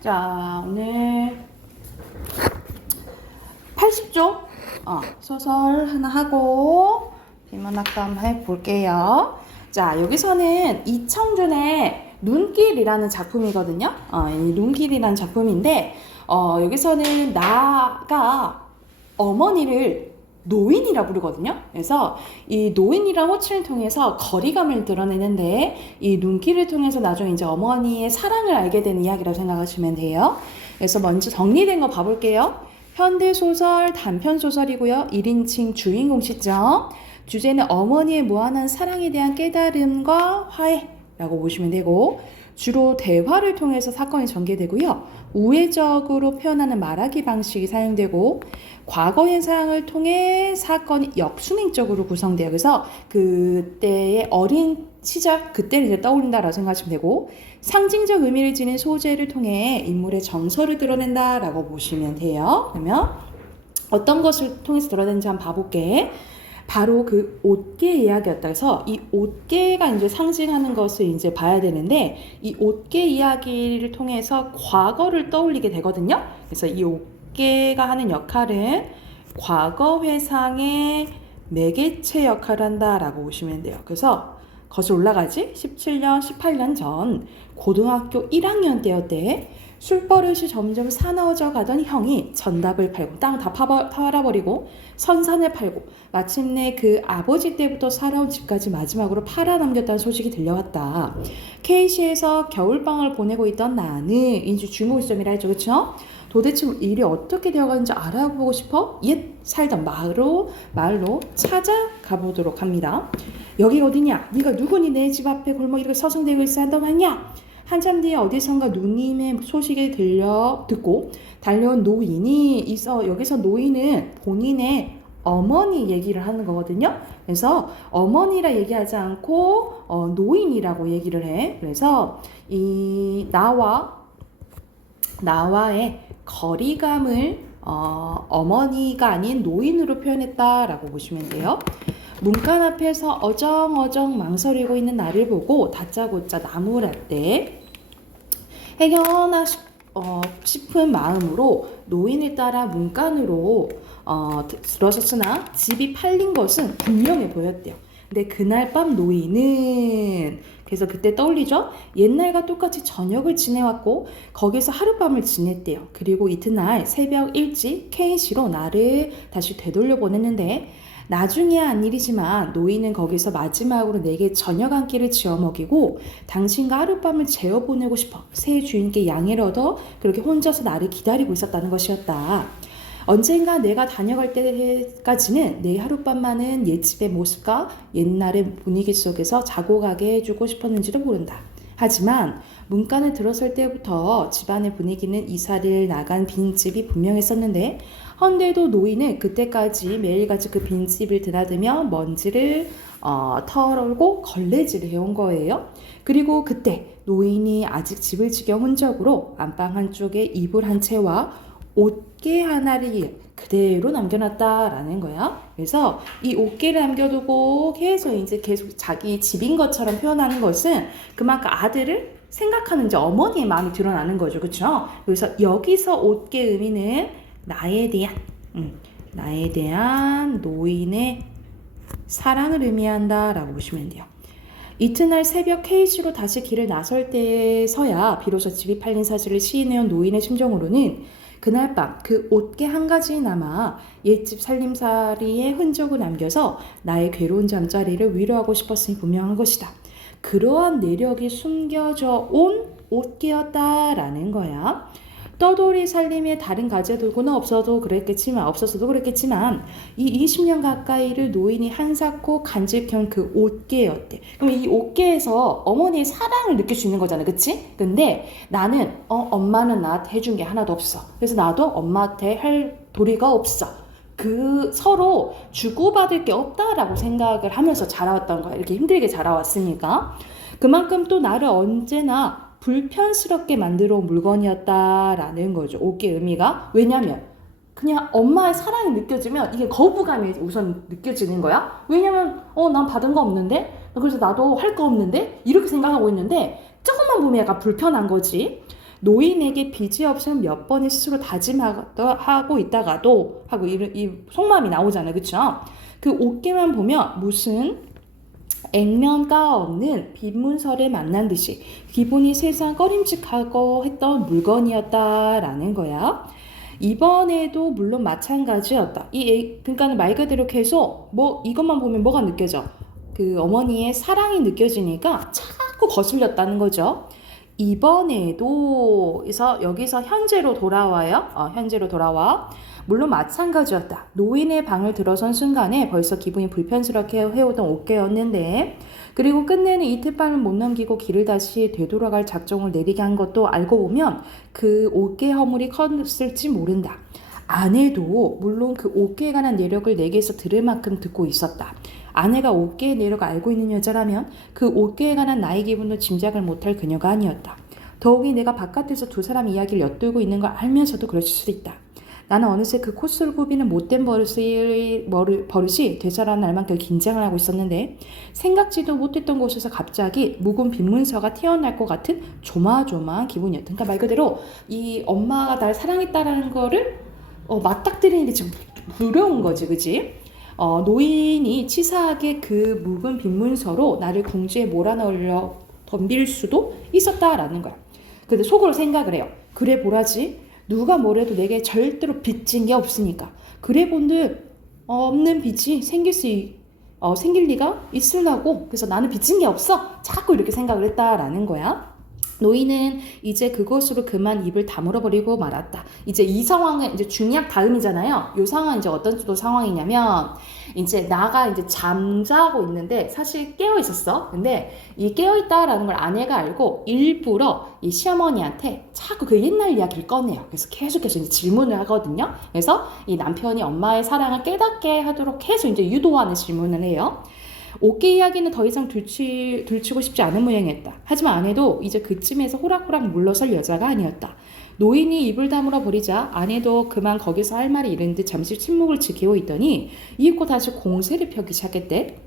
자, 오늘 80쪽 소설 하나 하고 비문학담 해볼게요. 자, 여기서는 이청준의 눈길이라는 작품이거든요. 이 눈길이라는 작품인데 여기서는 나가 어머니를 노인이라 부르거든요. 그래서 이 노인이라는 호칭을 통해서 거리감을 드러내는데 이 눈길을 통해서 나중에 이제 어머니의 사랑을 알게 되는 이야기라고 생각하시면 돼요. 그래서 먼저 정리된 거 봐볼게요. 현대소설, 단편소설이고요. 1인칭 주인공 시점. 주제는 어머니의 무한한 사랑에 대한 깨달음과 화해라고 보시면 되고 주로 대화를 통해서 사건이 전개되고요. 우회적으로 표현하는 말하기 방식이 사용되고 과거 현상을 통해 사건이 역순행적으로 구성돼요. 그래서 그때의 어린 시절 그때를 이제 떠올린다라고 생각하시면 되고 상징적 의미를 지닌 소재를 통해 인물의 정서를 드러낸다라고 보시면 돼요. 그러면 어떤 것을 통해서 드러내는지 한번 봐볼게. 바로 그 옷개 이야기였다 해서 이 옷개가 이제 상징하는 것을 이제 봐야 되는데 이 옷개 이야기를 통해서 과거를 떠올리게 되거든요. 그래서 이 옷개가 하는 역할은 과거 회상의 매개체 역할을 한다라고 보시면 돼요. 그래서 거슬러 올라가지 17년, 18년 전 고등학교 1학년 때였대. 술버릇이 점점 사나워져 가던 형이 전답을 팔고 땅을 다 팔아버리고 선산을 팔고 마침내 그 아버지 때부터 살아온 집까지 마지막으로 팔아넘겼다는 소식이 들려왔다. K시에서 겨울방학을 보내고 있던 나는 인주 주목 시점이라 했죠. 그렇죠? 도대체 일이 어떻게 되어가는지 알아보고 싶어 옛 살던 마을로 찾아가 보도록 합니다. 여기 어디냐? 네가 누구니 내 집 앞에 골목 이렇게 서성대고 있어 한단 말이냐? 한참 뒤에 어디선가 누님의 소식을 듣고 달려온 노인이 있어. 여기서 노인은 본인의 어머니 얘기를 하는 거거든요. 그래서 어머니라 얘기하지 않고 노인이라고 얘기를 해. 그래서 이 나와의 거리감을 어머니가 아닌 노인으로 표현했다라고 보시면 돼요. 문간 앞에서 어정어정 망설이고 있는 나를 보고 다짜고짜 나무랄 해결하나 싶은 마음으로 노인을 따라 문간으로 들어섰으나 집이 팔린 것은 분명해 보였대요. 근데 그날 밤 노인은 그래서 그때 떠올리죠. 옛날과 똑같이 저녁을 지내왔고 거기서 하룻밤을 지냈대요. 그리고 이튿날 새벽 일찍 K시로 나를 다시 되돌려 보냈는데 나중에야 한 일이지만 노인은 거기서 마지막으로 내게 저녁 한 끼를 지어 먹이고 당신과 하룻밤을 재워보내고 싶어 새 주인께 양해를 얻어 그렇게 혼자서 나를 기다리고 있었다는 것이었다. 언젠가 내가 다녀갈 때까지는 내 하룻밤만은 옛집의 모습과 옛날의 분위기 속에서 자고 가게 해주고 싶었는지도 모른다. 하지만 문간을 들어설 때부터 집안의 분위기는 이사를 나간 빈집이 분명했었는데 헌데도 노인은 그때까지 매일같이 그 빈집을 드나들며 먼지를 털고 걸레질을 해온 거예요. 그리고 그때 노인이 아직 집을 지겨 혼적으로 안방 한쪽에 이불 한 채와 옷개 하나를 그대로 남겨놨다라는 거야. 그래서 이 옷개를 남겨두고 계속 자기 집인 것처럼 표현하는 것은 그만큼 아들을 생각하는 이제 어머니의 마음이 드러나는 거죠. 그렇죠? 그래서 여기서 옷개 의미는 나에 대한 노인의 사랑을 의미한다라고 보시면 돼요. 이튿날 새벽 K시로 다시 길을 나설 때서야 비로소 집이 팔린 사실을 시인해온 노인의 심정으로는 그날 밤 그 옷개 한 가지 남아 옛집 살림살이의 흔적을 남겨서 나의 괴로운 잠자리를 위로하고 싶었으니 분명한 것이다. 그러한 내력이 숨겨져 온 옷개였다라는 거야. 떠돌이 살림의 다른 가재들고는 없어서도 그랬겠지만 이 20년 가까이를 노인이 한사코 간직한 그 옷개였대. 그럼 이 옷개에서 어머니의 사랑을 느낄 수 있는 거잖아, 그치? 근데 나는 엄마는 나한테 해준 게 하나도 없어. 그래서 나도 엄마한테 할 도리가 없어. 그 서로 주고받을 게 없다라고 생각을 하면서 자라왔던 거야. 이렇게 힘들게 자라왔으니까. 그만큼 또 나를 언제나 불편스럽게 만들어 온 물건이었다라는 거죠. 옷개 의미가. 왜냐면 그냥 엄마의 사랑이 느껴지면 이게 거부감이 우선 느껴지는 거야. 왜냐면 난 받은 거 없는데 그래서 나도 할 거 없는데 이렇게 생각하고 있는데 조금만 보면 약간 불편한 거지. 노인에게 빚이 없으면 몇 번을 스스로 다짐하고 있다가도 하고 이 속마음이 나오잖아요. 그쵸? 그 옥계만 보면 무슨 액면가 없는 빈문서를 만난 듯이 기분이 세상 꺼림칙하고 했던 물건이었다라는 거야. 이번에도 물론 마찬가지였다. 그러니까 말 그대로 계속 이것만 보면 뭐가 느껴져? 그 어머니의 사랑이 느껴지니까 자꾸 거슬렸다는 거죠. 이번에도 여기서 현재로 돌아와요. 현재로 돌아와. 물론 마찬가지였다. 노인의 방을 들어선 순간에 벌써 기분이 불편스럽게 해오던 옥계였는데 그리고 끝내는 이틀 밤을 못 넘기고 길을 다시 되돌아갈 작정을 내리게 한 것도 알고 보면 그 옥계 허물이 컸을지 모른다. 아내도 물론 그 옥계에 관한 내력을 내게서 들을 만큼 듣고 있었다. 아내가 옥계의 내력을 알고 있는 여자라면 그 옥계에 관한 나의 기분도 짐작을 못할 그녀가 아니었다. 더욱이 내가 바깥에서 두 사람 이야기를 엿들고 있는 걸 알면서도 그럴 수도 있다. 나는 어느새 그 코스를 굽이는 못된 버릇이 되살아난 날만큼 긴장을 하고 있었는데 생각지도 못했던 곳에서 갑자기 묵은 빈문서가 튀어나올 것 같은 조마조마한 기분이었다. 그러니까 말 그대로 이 엄마가 날 사랑했다라는 거를 맞닥뜨리는 게 지금 두려운 거지, 그지? 노인이 치사하게 그 묵은 빈문서로 나를 공주에 몰아넣으려 덤빌 수도 있었다라는 거야. 근데 속으로 생각을 해요. 그래 보라지. 누가 뭐래도 내게 절대로 빚진 게 없으니까. 그래 본들 없는 빚이 생길 리가 있으려고. 그래서 나는 빚진 게 없어. 자꾸 이렇게 생각을 했다라는 거야. 노인은 이제 그것으로 그만 입을 다물어 버리고 말았다. 이제 이 상황은 이제 중약 다음이잖아요. 이 상황은 이제 어떤 상황이냐면 이제 나가 이제 잠자고 있는데 사실 깨어 있었어. 근데 이 깨어 있다라는 걸 아내가 알고 일부러 이 시어머니한테 자꾸 그 옛날 이야기를 꺼내요. 그래서 계속해서 이제 질문을 하거든요. 그래서 이 남편이 엄마의 사랑을 깨닫게 하도록 계속 이제 유도하는 질문을 해요. 옥계 이야기는 더 이상 들추고 싶지 않은 모양이었다. 하지만 아내도 이제 그쯤에서 호락호락 물러설 여자가 아니었다. 노인이 입을 다물어 버리자 아내도 그만 거기서 할 말이 이른 듯 잠시 침묵을 지키고 있더니 이윽고 다시 공세를 펴기 시작했대.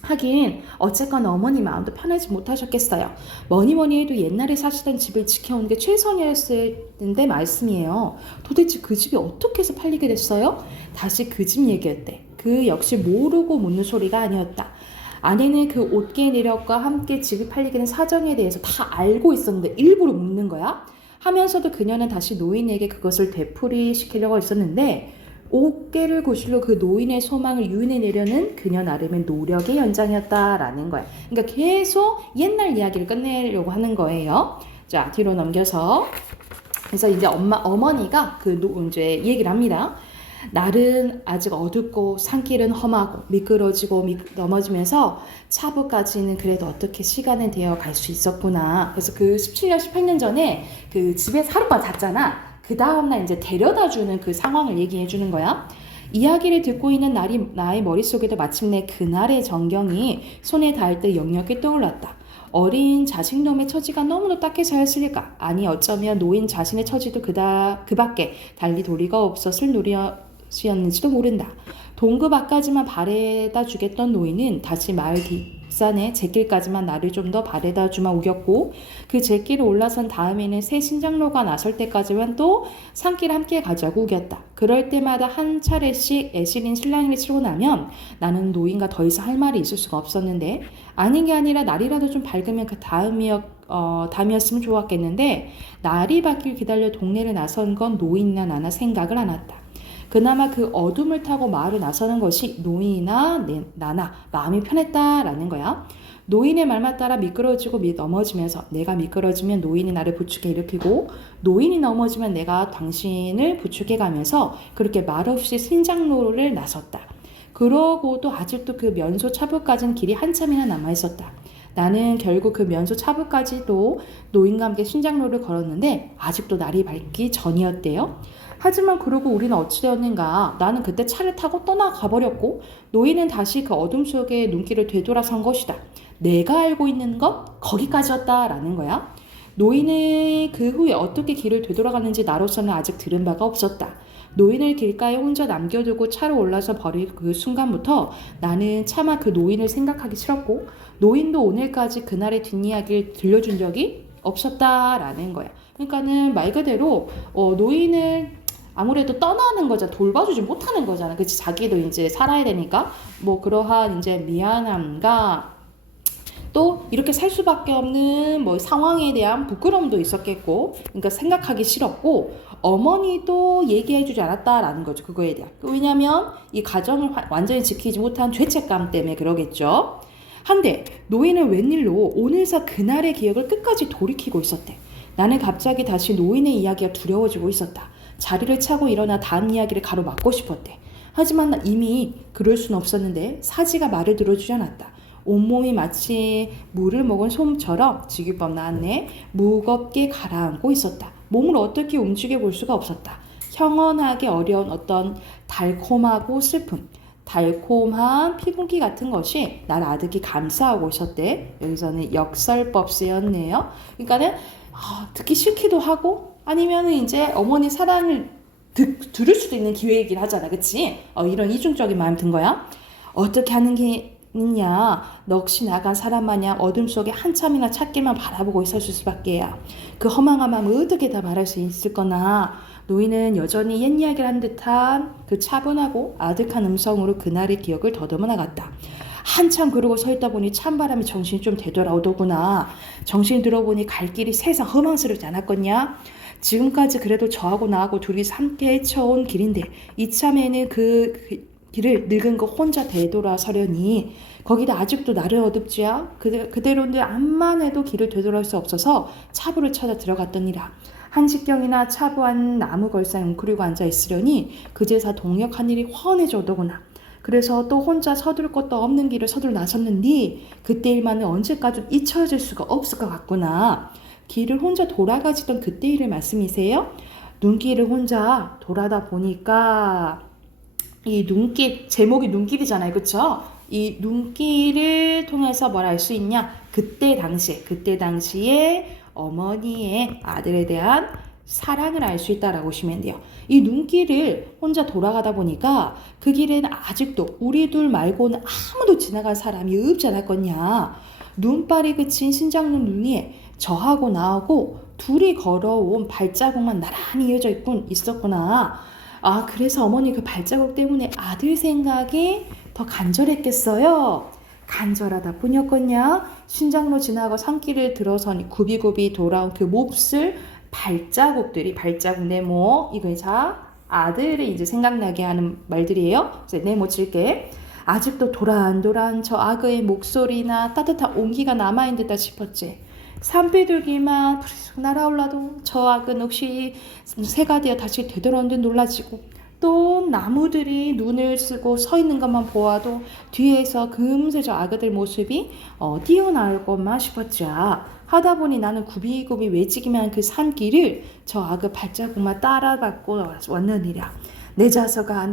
하긴 어쨌건 어머니 마음도 편하지 못하셨겠어요. 뭐니 해도 옛날에 사시던 집을 지켜온 게 최선이었을 텐데 말씀이에요. 도대체 그 집이 어떻게 해서 팔리게 됐어요? 다시 그 집 얘기였대. 그 역시 모르고 묻는 소리가 아니었다. 아내는 그 옥계 내력과 함께 집이 팔리게 된 사정에 대해서 다 알고 있었는데 일부러 묻는 거야. 하면서도 그녀는 다시 노인에게 그것을 되풀이시키려고 했었는데 옥계를 구실로 그 노인의 소망을 유인해내려는 그녀 나름의 노력의 연장이었다라는 거야. 그러니까 계속 옛날 이야기를 끝내려고 하는 거예요. 자, 뒤로 넘겨서 그래서 이제 어머니가 이제 얘기를 합니다. 날은 아직 어둡고 산길은 험하고 미끄러지고 넘어지면서 차부까지는 그래도 어떻게 시간은 되어 갈 수 있었구나. 그래서 그 17년, 18년 전에 그 집에서 하룻밤 잤잖아. 그 다음날 이제 데려다주는 그 상황을 얘기해 주는 거야. 이야기를 듣고 있는 나의 머릿속에도 마침내 그날의 전경이 손에 닿을 때 역력히 떠올랐다. 어린 자식놈의 처지가 너무도 딱해서였을까? 아니 어쩌면 노인 자신의 처지도 그 밖에 달리 도리가 없었을 노릇이었는지도 모른다. 동급 앞까지만 바래다 주겠던 노인은 다시 마을 뒷산에 잿길까지만 나를 좀 더 바래다 주마 우겼고 그 잿길을 올라선 다음에는 새 신장로가 나설 때까지만 또 산길을 함께 가자고 우겼다. 그럴 때마다 한 차례씩 애시린 실랑이를 치고 나면 나는 노인과 더 이상 할 말이 있을 수가 없었는데 아닌 게 아니라 날이라도 좀 밝으면 그 다음이었으면 좋았겠는데 날이 밝길 기다려 동네를 나선 건 노인이나 나나 생각을 안 했다. 그나마 그 어둠을 타고 마을을 나서는 것이 노인이나 나나 마음이 편했다라는 거야. 노인의 말만 따라 미끄러지고 넘어지면서 내가 미끄러지면 노인이 나를 부축해 일으키고 노인이 넘어지면 내가 당신을 부축해 가면서 그렇게 말없이 신장로를 나섰다. 그러고도 아직도 그 면소 차부까지는 길이 한참이나 남아있었다. 나는 결국 그 면소 차부까지도 노인과 함께 신장로를 걸었는데 아직도 날이 밝기 전이었대요. 하지만 그러고 우리는 어찌되었는가. 나는 그때 차를 타고 떠나가버렸고 노인은 다시 그 어둠 속에 눈길을 되돌아선 것이다. 내가 알고 있는 건 거기까지였다라는 거야. 노인이 그 후에 어떻게 길을 되돌아가는지 나로서는 아직 들은 바가 없었다. 노인을 길가에 혼자 남겨두고 차로 올라서 버릴 그 순간부터 나는 차마 그 노인을 생각하기 싫었고 노인도 오늘까지 그날의 뒷이야기를 들려준 적이 없었다라는 거야. 그러니까는 말 그대로 노인을 아무래도 떠나는 거잖아. 돌봐주지 못하는 거잖아. 그치? 자기도 이제 살아야 되니까 뭐 그러한 이제 미안함과 또 이렇게 살 수밖에 없는 뭐 상황에 대한 부끄러움도 있었겠고, 그러니까 생각하기 싫었고, 어머니도 얘기해주지 않았다라는 거죠. 그거에 대한. 왜냐면 이 가정을 완전히 지키지 못한 죄책감 때문에 그러겠죠. 한데 노인은 웬일로 오늘서 그날의 기억을 끝까지 돌이키고 있었대. 나는 갑자기 다시 노인의 이야기가 두려워지고 있었다. 자리를 차고 일어나 다음 이야기를 가로막고 싶었대. 하지만 이미 그럴 수는 없었는데 사지가 말을 들어주지 않았다. 온몸이 마치 물을 먹은 솜처럼 지규법 나왔네. 무겁게 가라앉고 있었다. 몸을 어떻게 움직여 볼 수가 없었다. 형언하기 어려운 어떤 달콤하고 슬픔, 달콤한 피분기 같은 것이 날 아득히 감싸고 있었대. 여기서는 역설법 쓰였네요. 그러니까는 듣기 싫기도 하고 아니면은 이제 어머니 사랑을 들을 수도 있는 기회이긴 하잖아. 그치? 이런 이중적인 마음 든 거야. 어떻게 하는 게 있냐. 넋이 나간 사람 마냥 어둠 속에 한참이나 찾기만 바라보고 있었을 수밖에야. 그 허망한 마음을 어떻게 다 말할 수 있을 거나. 노인은 여전히 옛 이야기를 한 듯한 그 차분하고 아득한 음성으로 그날의 기억을 더듬어 나갔다. 한참 그러고 서 있다 보니 찬바람이 정신이 좀 되돌아오더구나. 정신 들어보니 갈 길이 세상 허망스럽지 않았겠냐. 지금까지 그래도 저하고 나하고 둘이서 함께 헤쳐온 길인데 이참에는 그 길을 늙은 거 혼자 되돌아서려니 거기다 아직도 나를 어둡지야. 그대로인데 암만 해도 길을 되돌아올 수 없어서 차부를 찾아 들어갔더니라. 한식경이나 차부한 나무 걸상에 웅크리고 앉아 있으려니 그제서 동역한 일이 훤해져 오더구나. 그래서 또 혼자 서둘 것도 없는 길을 서둘러 나섰는데 그때 일만은 언제까지 잊혀질 수가 없을 것 같구나. 길을 혼자 돌아가시던 그때 일을 말씀이세요? 눈길을 혼자 돌아다 보니까 이 눈길, 제목이 눈길이잖아요. 그쵸? 이 눈길을 통해서 뭘 알 수 있냐? 그때 당시에 어머니의 아들에 대한 사랑을 알 수 있다라고 보시면 돼요. 이 눈길을 혼자 돌아가다 보니까 그 길에는 아직도 우리 둘 말고는 아무도 지나간 사람이 없지 않았겠냐. 눈발이 그친 신장눈 눈이 저하고 나하고 둘이 걸어온 발자국만 나란히 이어져 있었구나. 그래서 어머니 그 발자국 때문에 아들 생각이 더 간절했겠어요. 간절하다 뿐이었겠냐. 신장로 지나고 산길을 들어서니 굽이굽이 돌아온 그 몹쓸 발자국들이 발자국 네모 이거 자 아들이 이제 생각나게 하는 말들이에요. 이제 네모 칠게. 아직도 도란도란 저 악어의 목소리나 따뜻한 온기가 남아있는 듯다 싶었지. 산비둘기만 부르륵 날아올라도 저 악은 혹시 새가 되어 다시 되돌아온 듯 놀라지고 또 나무들이 눈을 쓰고 서 있는 것만 보아도 뒤에서 금세 저 악어들 모습이 뛰어나올 것만 싶었지. 하다 보니 나는 굽이굽이 외치기만 한 그 산길을 저 악어 발자국만 따라받고 왔느니라. 내 자서가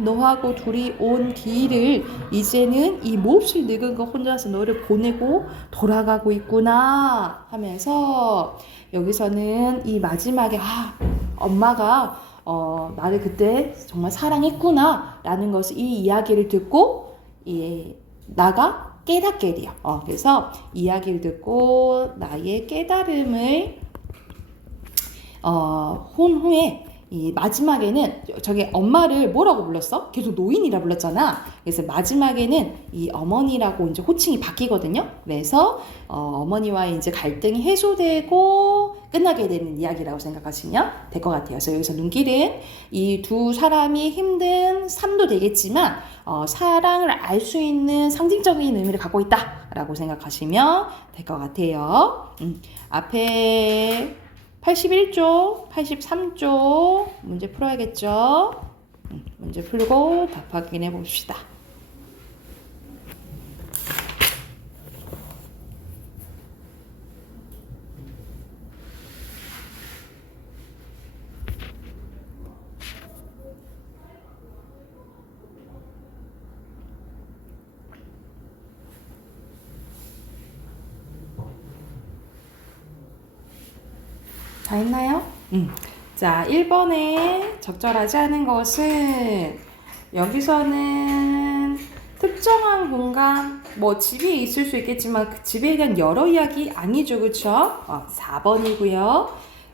너하고 둘이 온 길을 이제는 이 몹시 늙은 거 혼자서 너를 보내고 돌아가고 있구나 하면서 여기서는 이 마지막에 엄마가 나를 그때 정말 사랑했구나 라는 것을 이 이야기를 듣고 나가 깨닫게 돼요. 그래서 이야기를 듣고 나의 깨달음을 혼 후에 이 마지막에는 저기 엄마를 뭐라고 불렀어? 계속 노인이라 불렀잖아. 그래서 마지막에는 이 어머니라고 이제 호칭이 바뀌거든요. 그래서 어머니와의 이제 갈등이 해소되고 끝나게 되는 이야기라고 생각하시면 될 것 같아요. 그래서 여기서 눈길은 이 두 사람이 힘든 삶도 되겠지만 사랑을 알 수 있는 상징적인 의미를 갖고 있다라고 생각하시면 될 것 같아요. 앞에 81쪽, 83쪽 문제 풀어야겠죠? 문제 풀고 답 확인해 봅시다. 다 했나요? 자, 1번에 적절하지 않은 것은 여기서는 특정한 특정한 공간, 뭐 집이 있을 수 있겠지만 그 집에 대한 여러 이야기 아니죠, 그쵸? 4번이고요.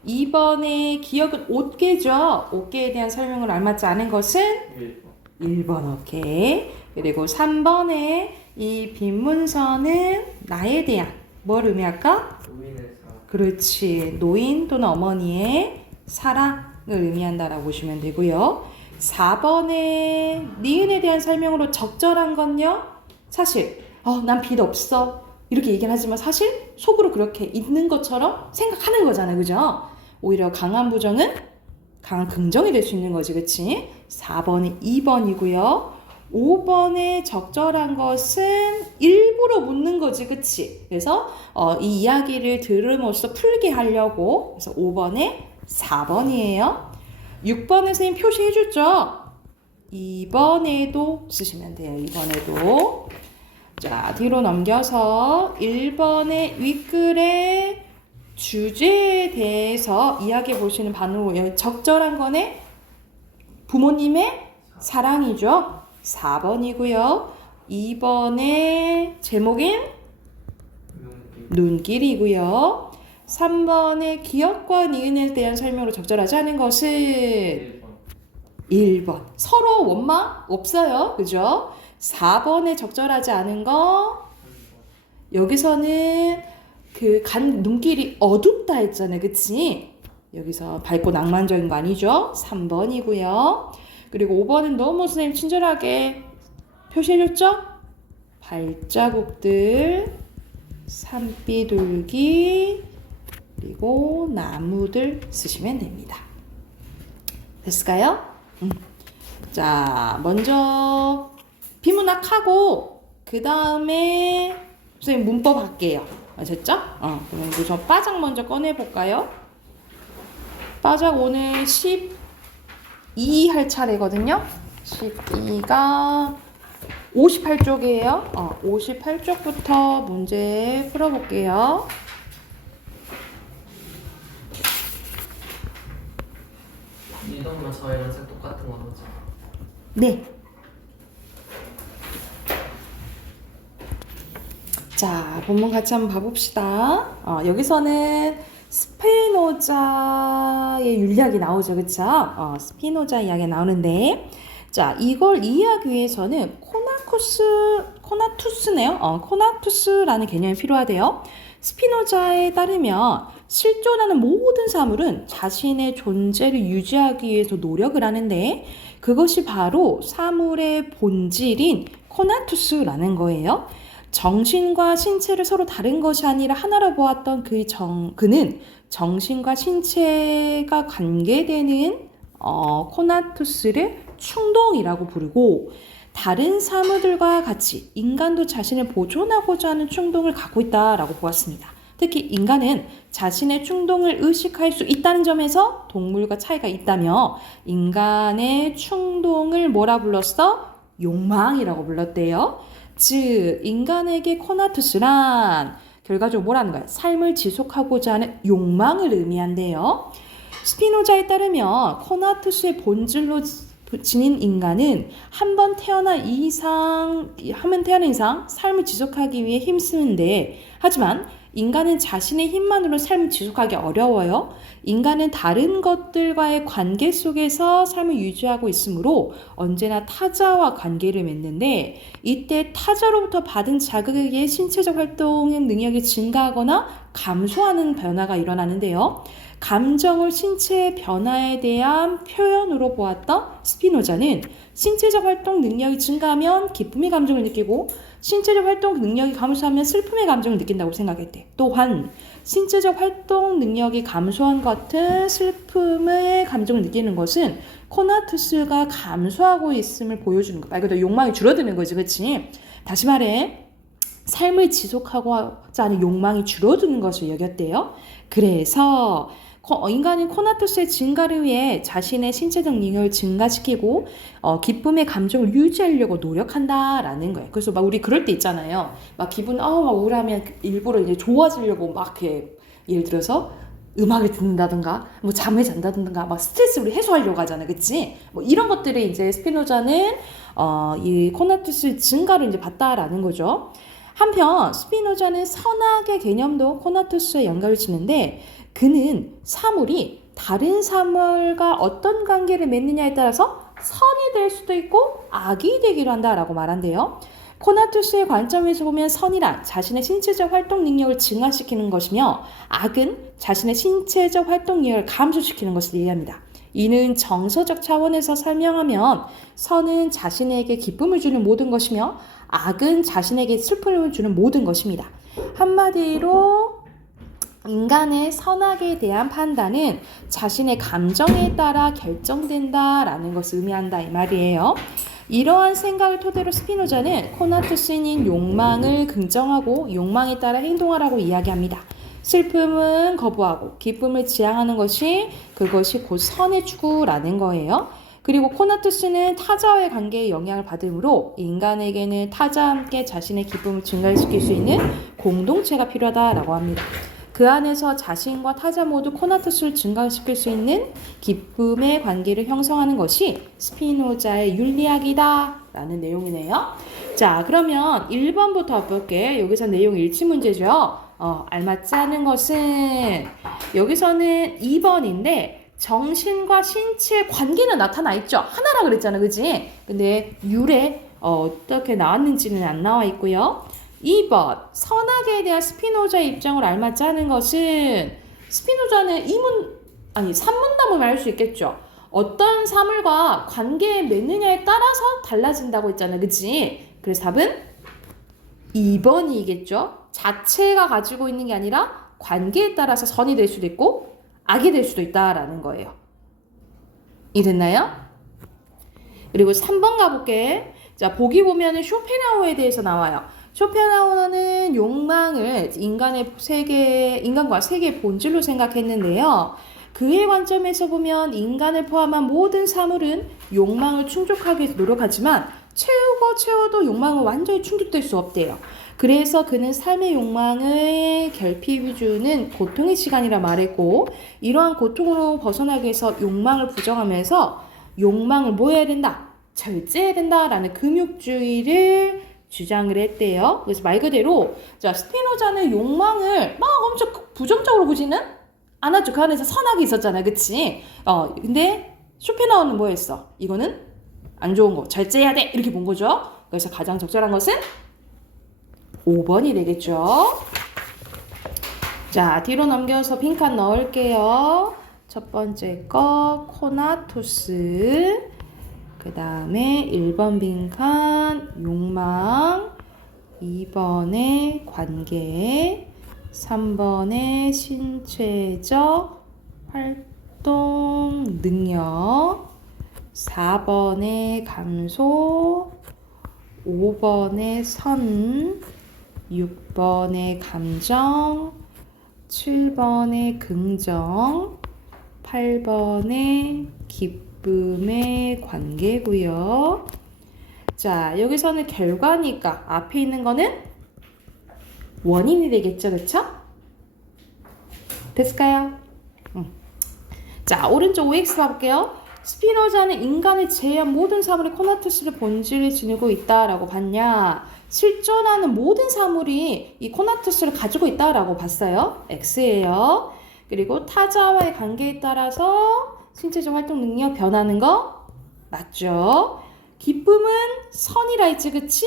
2번의 기억은 옷개죠. 옷개에 대한 설명을 알맞지 않은 것은 1번, 오케이. 그리고 3번의 이 빈 문서는 나에 대한 뭘 의미할까? 노인의 사랑. 그렇지. 노인 또는 어머니의 사랑을 의미한다라고 보시면 되고요. 4번의 니은에 대한 설명으로 적절한 건요. 사실 난 빚 없어 이렇게 얘기는 하지만 사실 속으로 그렇게 있는 것처럼 생각하는 거잖아요. 그죠? 오히려 강한 부정은 강한 긍정이 될 수 있는 거지. 그치? 4번이 2번이고요. 5번에 적절한 것은 일부러 묻는 거지. 그치? 그래서 이 이야기를 들음으로써 풀게 하려고. 그래서 5번에 4번이에요. 6번에 선생님 표시해 줬죠? 2번에도 쓰시면 돼요. 2번에도. 자, 뒤로 넘겨서 1번의 윗글의 주제에 대해서 이야기해 보시는 반응으로 적절한 거네 부모님의 사랑이죠. 4번이고요. 2번의 제목인 눈길이고요. 3번의 기억과 니은에 대한 설명으로 적절하지 않은 것은 1번. 서로 원망 없어요. 그죠? 4번에 적절하지 않은 거 여기서는 그 간 눈길이 어둡다 했잖아요. 그치? 여기서 밝고 낭만적인 거 아니죠? 3번이고요. 그리고 5번은 너무 선생님 친절하게 표시해줬죠? 발자국들, 산비둘기, 그리고 나무들 쓰시면 됩니다. 됐을까요? 자, 먼저 비문학하고 그 다음에 선생님 문법 할게요. 아셨죠? 그럼 우선 빠작 먼저 꺼내볼까요? 빠작 오늘 12 할 차례거든요. 12가 58쪽이에요. 58쪽부터 문제 풀어볼게요. 이동만 저희랑 색 똑같은 거죠? 네. 자, 본문 같이 한번 봐봅시다. 여기서는 스피노자의 윤리학이 나오죠. 그쵸? 스피노자 이야기가 나오는데, 자, 이걸 이해하기 위해서는 코나투스네요. 코나투스라는 개념이 필요하대요. 스피노자에 따르면 실존하는 모든 사물은 자신의 존재를 유지하기 위해서 노력을 하는데 그것이 바로 사물의 본질인 코나투스라는 거예요. 정신과 신체를 서로 다른 것이 아니라 하나로 보았던 그는 정신과 신체가 관계되는 코나투스를 충동이라고 부르고 다른 사물들과 같이 인간도 자신을 보존하고자 하는 충동을 갖고 있다라고 보았습니다. 특히 인간은 자신의 충동을 의식할 수 있다는 점에서 동물과 차이가 있다며 인간의 충동을 뭐라 불렀어? 욕망이라고 불렀대요. 즉 인간에게 코나투스란 결과적으로 뭐라는 거야? 삶을 지속하고자 하는 욕망을 의미한대요. 스피노자에 따르면 코나투스의 본질로 지닌 인간은 한 번 태어난 이상 삶을 지속하기 위해 힘쓰는데 하지만 인간은 자신의 힘만으로 삶을 지속하기 어려워요. 인간은 다른 것들과의 관계 속에서 삶을 유지하고 있으므로 언제나 타자와 관계를 맺는데 이때 타자로부터 받은 자극에 의해 신체적 활동의 능력이 증가하거나 감소하는 변화가 일어나는데요. 감정을 신체의 변화에 대한 표현으로 보았던 스피노자는 신체적 활동 능력이 증가하면 기쁨의 감정을 느끼고 신체적 활동 능력이 감소하면 슬픔의 감정을 느낀다고 생각했대. 또한 신체적 활동 능력이 감소한 같은 슬픔의 감정을 느끼는 것은 코나투스가 감소하고 있음을 보여주는 거. 말 그대로 욕망이 줄어드는 거지. 그렇지? 다시 말해 삶을 지속하고자 하는 욕망이 줄어드는 것을 여겼대요. 그래서 인간은 코나투스의 증가를 위해 자신의 신체적 능력을 증가시키고 기쁨의 감정을 유지하려고 노력한다라는 거예요. 그래서 막 우리 그럴 때 있잖아요. 막 기분 막 우울하면 일부러 이제 좋아지려고 막 이렇게 예를 들어서 음악을 듣는다든가 뭐 잠을 잔다든가 막 스트레스를 해소하려고 하잖아. 그치? 뭐 이런 것들을 이제 스피노자는 이 코나투스 증가를 이제 봤다라는 거죠. 한편 스피노자는 선악의 개념도 코나투스에 연관을 짓는데 그는 사물이 다른 사물과 어떤 관계를 맺느냐에 따라서 선이 될 수도 있고 악이 되기도 한다라고 말한대요. 코나투스의 관점에서 보면 선이란 자신의 신체적 활동 능력을 증가시키는 것이며 악은 자신의 신체적 활동 능력을 감소시키는 것을 이해합니다. 이는 정서적 차원에서 설명하면 선은 자신에게 기쁨을 주는 모든 것이며 악은 자신에게 슬픔을 주는 모든 것입니다. 한마디로 인간의 선악에 대한 판단은 자신의 감정에 따라 결정된다라는 것을 의미한다 이 말이에요. 이러한 생각을 토대로 스피노자는 코나투스인 욕망을 긍정하고 욕망에 따라 행동하라고 이야기합니다. 슬픔은 거부하고 기쁨을 지향하는 그것이 곧 선의 추구라는 거예요. 그리고 코나투스는 타자와의 관계에 영향을 받으므로 인간에게는 타자와 함께 자신의 기쁨을 증가시킬 수 있는 공동체가 필요하다라고 합니다. 그 안에서 자신과 타자 모두 코나투스를 증가시킬 수 있는 기쁨의 관계를 형성하는 것이 스피노자의 윤리학이다 라는 내용이네요. 자, 그러면 1번부터 볼게. 여기서 내용 일치 문제죠. 알맞지 않은 것은 여기서는 2번인데 정신과 신체의 관계는 나타나 있죠. 하나라 그랬잖아, 그지? 근데 유래 어떻게 나왔는지는 안 나와 있고요. 2번 선악에 대한 스피노자의 입장을 알맞지 않은 것은 스피노자는 산문답을 말할 수 있겠죠. 어떤 사물과 관계에 맺느냐에 따라서 달라진다고 했잖아, 그치? 그래서 답은 2번이겠죠. 자체가 가지고 있는 게 아니라 관계에 따라서 선이 될 수도 있고 악이 될 수도 있다라는 거예요. 이해됐나요? 그리고 3번 가볼게. 자, 보기 보면은 쇼펜하우어에 대해서 나와요. 쇼펜하우어는 욕망을 인간과 세계의 본질로 생각했는데요. 그의 관점에서 보면 인간을 포함한 모든 사물은 욕망을 충족하기 위해서 노력하지만 채워도 욕망은 완전히 충족될 수 없대요. 그래서 그는 삶의 욕망을 결핍이 주는 고통의 시간이라 말했고 이러한 고통으로 벗어나기 위해서 욕망을 부정하면서 욕망을 뭐 해야 된다? 절제해야 된다라는 금욕주의를 주장을 했대요. 그래서 말 그대로 자 스피노자는 욕망을 막 엄청 부정적으로 보지는 않았죠. 그 안에서 선악이 있었잖아요. 그치? 근데 쇼펜하우어는 뭐 했어? 이거는 안 좋은 거 절제해야 돼 이렇게 본 거죠. 그래서 가장 적절한 것은 5번이 되겠죠. 자, 뒤로 넘겨서 빈칸 넣을게요. 첫 번째 거 코나투스, 그 다음에 1번 빈칸 욕망, 2번에 관계, 3번에 신체적 활동 능력, 4번에 감소, 5번에 선, 6번에 감정, 7번에 긍정, 8번에 기쁨의 관계고요. 자, 여기서는 결과니까 앞에 있는 거는 원인이 되겠죠, 그쵸? 됐을까요? 자, 오른쪽 OX 봐볼게요. 스피노자는 인간을 제외한 모든 사물의 코나투스를 본질을 지니고 있다라고 봤냐? 실존하는 모든 사물이 이 코나투스를 가지고 있다라고 봤어요. X예요. 그리고 타자와의 관계에 따라서 신체적 활동 능력 변하는 거 맞죠? 기쁨은 선이라 했지, 그치?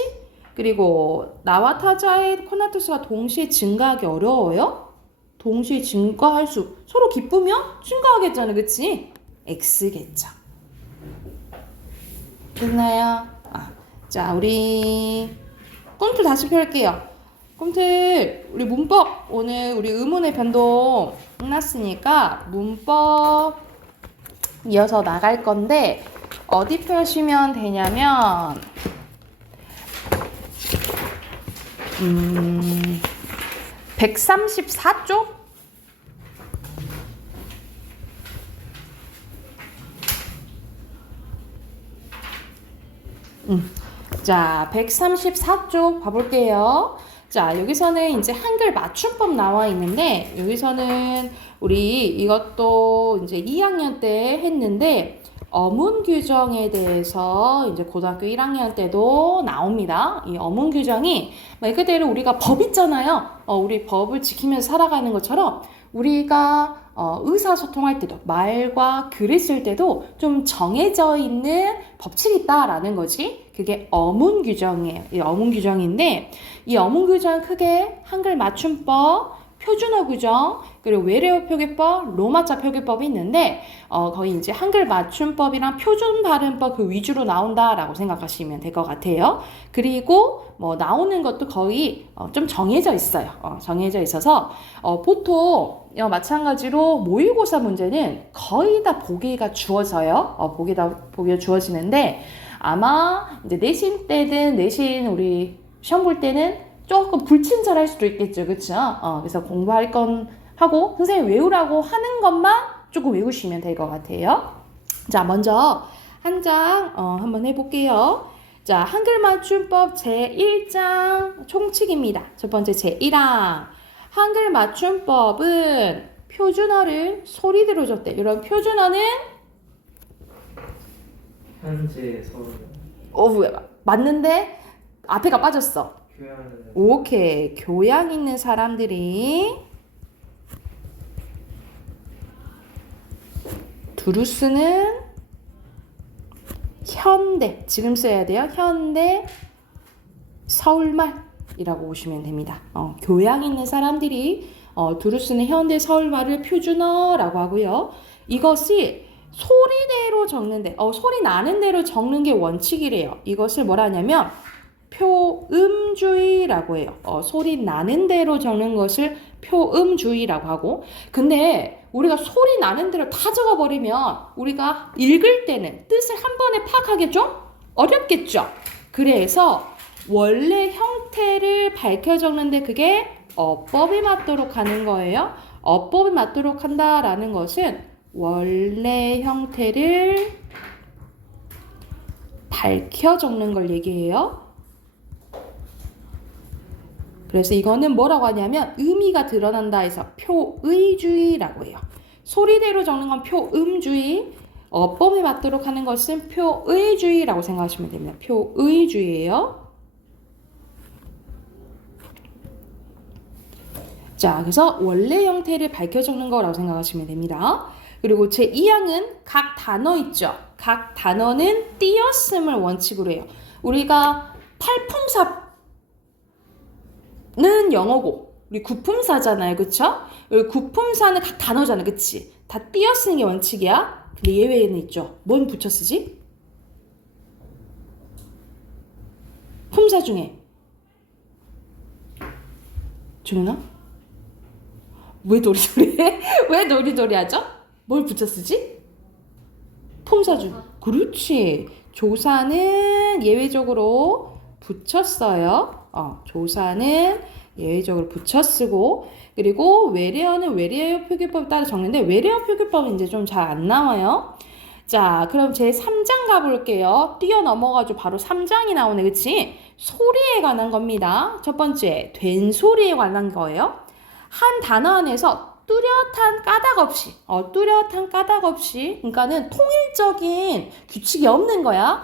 그리고 나와 타자의 코나투스가 동시에 증가하기 어려워요? 동시에 증가할 서로 기쁘면 증가하겠잖아, 그치? X겠죠. 됐나요? 자, 우리 꿈틀 다시 펼게요. 꿈틀, 우리 문법 오늘 우리 의문의 변동 끝났으니까 문법 이어서 나갈 건데 어디 펴시면 되냐면 134쪽? 자, 134쪽 봐볼게요. 자, 여기서는 이제 한글 맞춤법 나와 있는데, 여기서는 우리 이것도 이제 2학년 때 했는데, 어문 규정에 대해서 이제 고등학교 1학년 때도 나옵니다. 이 어문 규정이 말 그대로 우리가 법 있잖아요. 우리 법을 지키면서 살아가는 것처럼 우리가 의사소통할 때도 말과 글을 쓸 때도 좀 정해져 있는 법칙이 있다라는 거지. 그게 어문 규정이에요. 이 어문 규정인데 이 어문 규정은 크게 한글 맞춤법, 표준어 규정, 그리고 외래어 표기법, 로마자 표기법이 있는데 거의 이제 한글 맞춤법이랑 표준 발음법 그 위주로 나온다라고 생각하시면 될 것 같아요. 그리고 뭐 나오는 것도 거의 좀 정해져 있어요. 정해져 있어서 보통 마찬가지로 모의고사 문제는 거의 다 보기가 주어져요. 보기가 주어지는데 아마 이제 내신 때든 내신 우리 시험 볼 때는 조금 불친절할 수도 있겠죠. 그쵸? 그래서 공부할 건 하고 선생님 외우라고 하는 것만 조금 외우시면 될 것 같아요. 자, 먼저 한 장 한번 해볼게요. 자, 한글 맞춤법 제1장 총칙입니다. 첫 번째 제1항. 한글 맞춤법은 표준어를 소리대로 줬대. 이런 표준어는 현재 서울 맞는데 앞에가 빠졌어. 교양을 오케이. 교양 있는 사람들이 두루 쓰는 현대, 지금 써야 돼요. 현대 서울말이라고 보시면 됩니다. 교양 있는 사람들이 두루 쓰는 현대 서울말을 표준어라고 하고요. 이것이 소리대로 적는데, 소리 나는 대로 적는 게 원칙이래요. 이것을 뭐라 하냐면 표음주의라고 해요. 소리 나는 대로 적는 것을 표음주의라고 하고, 근데 우리가 소리 나는 대로 다 적어버리면 우리가 읽을 때는 뜻을 한 번에 파악하기 좀 어렵겠죠. 그래서 원래 형태를 밝혀 적는데 그게 어법에 맞도록 하는 거예요. 어법에 맞도록 한다라는 것은 원래 형태를 밝혀 적는 걸 얘기해요. 그래서 이거는 뭐라고 하냐면 의미가 드러난다 해서 표의주의라고 해요. 소리대로 적는 건 표음주의, 어법에 맞도록 하는 것은 표의주의라고 생각하시면 됩니다. 표의주의예요. 자, 그래서 원래 형태를 밝혀 적는 거라고 생각하시면 됩니다. 그리고 제2항은 각 단어 있죠. 각 단어는 띄었음을 원칙으로 해요. 우리가 팔품사 는 영어고 우리 구품사잖아요. 그쵸? 구품사는 각 단어잖아. 그치? 다 띄어 쓰는 게 원칙이야. 근데 예외는 있죠. 뭔 붙여 쓰지? 품사 중에 정연아? 왜 도리도리 해? 왜 도리도리 하죠? 뭘 붙여 쓰지? 품사 중. 그렇지. 조사는 예외적으로 붙였어요. 조사는 예외적으로 붙여 쓰고, 그리고 외래어는 외래어 표기법에 따라 적는데 외래어 표기법은 이제 좀 잘 안 나와요. 자, 그럼 제 3장 가볼게요. 뛰어넘어가지고 바로 3장이 나오네. 그치? 소리에 관한 겁니다. 첫 번째, 된 소리에 관한 거예요. 한 단어 안에서 뚜렷한 까닭 없이, 그러니까는 통일적인 규칙이 없는 거야.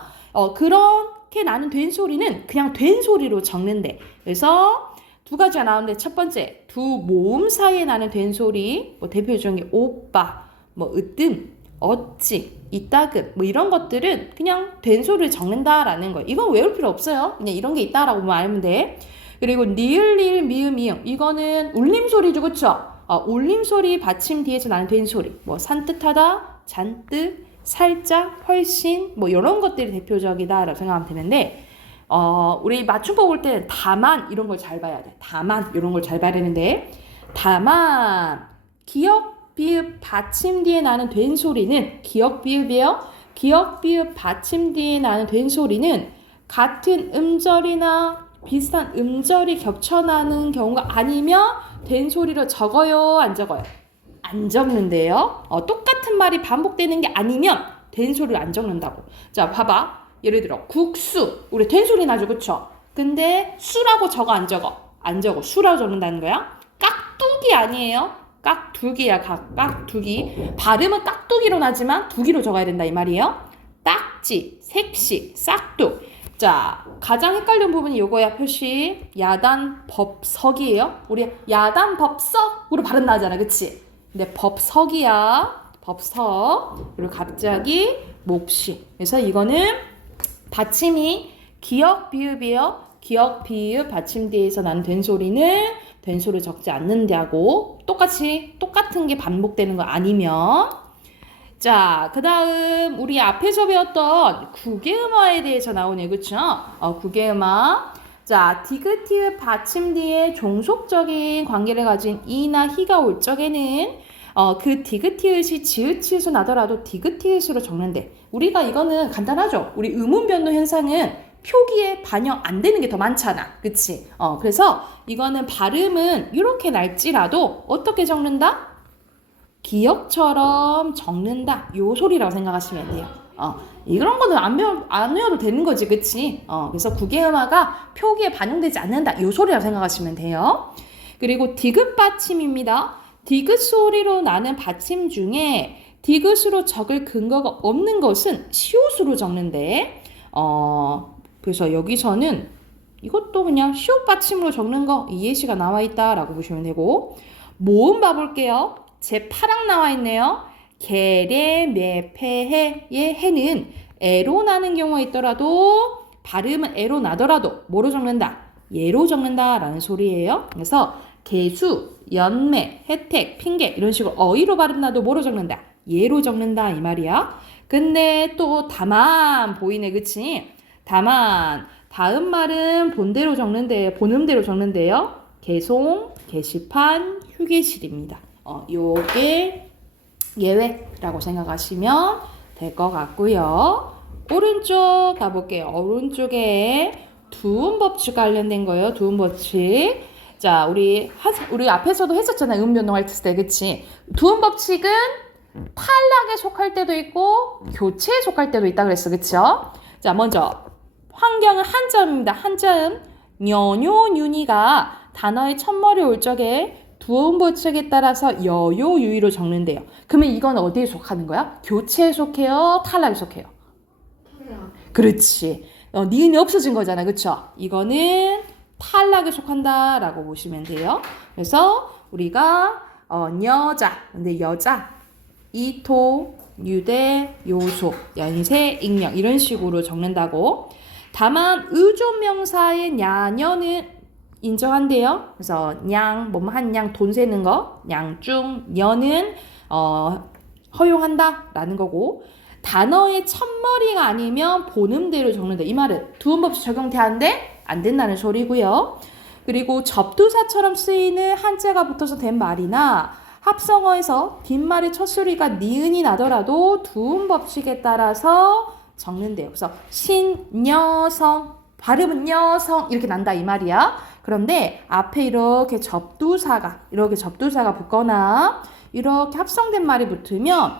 그렇게 나는 된 소리는 그냥 된 소리로 적는데. 그래서 두 가지가 나오는데, 첫 번째, 두 모음 사이에 나는 된 소리, 뭐 대표적인 게 오빠, 뭐 으뜸, 어찌, 이따금, 뭐 이런 것들은 그냥 된 소리를 적는다라는 거예요. 이건 외울 필요 없어요. 그냥 이런 게 있다라고 알면 돼. 그리고 니을, 리을, 미음, 이응, 이거는 울림소리죠. 그쵸? 울림소리 받침 뒤에서 나는 된 소리, 뭐 산뜻하다, 잔뜩, 살짝, 훨씬, 뭐 이런 것들이 대표적이다라고 생각하면 되는데, 우리 맞춤법 볼 때는 다만 이런 걸 잘 봐야 돼. 다만 이런 걸 잘 봐야 되는데, 다만 기역, 비읍, 받침 뒤에 나는 된 소리는 기역, 비읍이에요. 기역, 비읍, 받침 뒤에 나는 된 소리는 같은 음절이나 비슷한 음절이 겹쳐나는 경우가 아니면 된 소리로 적어요, 안 적어요? 안 적는데요. 똑같은 말이 반복되는 게 아니면 된 소리를 안 적는다고. 자, 봐봐. 예를 들어 국수, 우리 된 소리 나죠, 그쵸? 근데 수라고 적어, 안 적어? 안 적어. 수라고 적는다는 거야. 깍두기 아니에요? 깍두기야, 깍두기. 발음은 깍두기로 나지만 두기로 적어야 된다 이 말이에요. 딱지, 색시, 싹둑. 자, 가장 헷갈리는 부분이 요거야. 표시 야단 법석이에요. 우리 야단 법석으로 발음 나잖아, 그치? 근데 법석이야. 법석. 그리고 갑자기 몫이. 그래서 이거는 받침이 기역 비읍이에요. 기역 비읍 받침 뒤에서 난 된소리는 된소리 적지 않는다고 똑같은 게 반복되는 거 아니면. 자, 그 다음 우리 앞에서 배웠던 구개음화에 대해서 나오네, 그쵸? 구개음화. 자, 디귿티읕 받침 뒤에 종속적인 관계를 가진 이나 희가 올 적에는 그 디귿티읕이 지읒치읒으로 나더라도 디귿티읒으로 적는데, 우리가 이거는 간단하죠? 우리 음운 변동 현상은 표기에 반영 안 되는 게 더 많잖아, 그치? 그래서 이거는 발음은 이렇게 날지라도 어떻게 적는다? 기역처럼 적는다. 요 소리라고 생각하시면 돼요. 이런 거는 안 외워도 되는 거지, 그치? 그래서 구개음화가 표기에 반영되지 않는다. 요 소리라고 생각하시면 돼요. 그리고 디귿 받침입니다. 디귿 소리로 나는 받침 중에 디귿으로 적을 근거가 없는 것은 시옷으로 적는데, 그래서 여기서는 이것도 그냥 시옷 받침으로 적는 거 예시가 나와 있다라고 보시면 되고, 모음 봐볼게요. 제 8항 나와 있네요. 개레, 매, 패해의 해는 애로 나는 경우가 있더라도 발음은 애로 나더라도 뭐로 적는다? 예로 적는다라는 소리예요. 그래서 개수, 연매, 혜택, 핑계 이런 식으로 어휘로 발음 나도 뭐로 적는다? 예로 적는다 이 말이야. 근데 또 다만 보이네, 그치? 다만 다음 말은 본대로 적는데 본음대로 적는데요. 개송, 게시판, 휴게실입니다. 요게 예외라고 생각하시면 될 것 같고요. 오른쪽 가볼게요. 오른쪽에 두음 법칙 관련된 거예요. 두음 법칙. 자, 우리 앞에서도 했었잖아요. 음 변동할 때, 그치? 두음 법칙은 탈락에 속할 때도 있고 교체에 속할 때도 있다 그랬어, 그쵸? 자, 먼저 환경은 한자음입니다. 한자음 녀뇨윤이가 단어의 첫머리 올 적에 두음 법칙에 따라서 여요 유의로 적는데요. 그러면 이건 어디에 속하는 거야? 교체에 속해요? 탈락에 속해요? 그렇지. 니은이 없어진 거잖아, 그쵸? 이거는 탈락에 속한다라고 보시면 돼요. 그래서 우리가 여자, 근데 여자, 이토, 유대, 요소, 연세, 익명 이런 식으로 적는다고. 다만 의존명사의 야녀는 인정한대요. 그래서 냥, 한 양, 돈 세는 거, 양중, 년은 허용한다라는 거고, 단어의 첫머리가 아니면 본음대로 적는다. 이 말은 두음법칙 적용되는데 안 된다는 소리고요. 그리고 접두사처럼 쓰이는 한자가 붙어서 된 말이나 합성어에서 뒷말의 첫 소리가 니은이 나더라도 두음법칙에 따라서 적는데요. 그래서 신여성, 발음은 여성 이렇게 난다 이 말이야. 그런데 앞에 이렇게 접두사가 붙거나 이렇게 합성된 말이 붙으면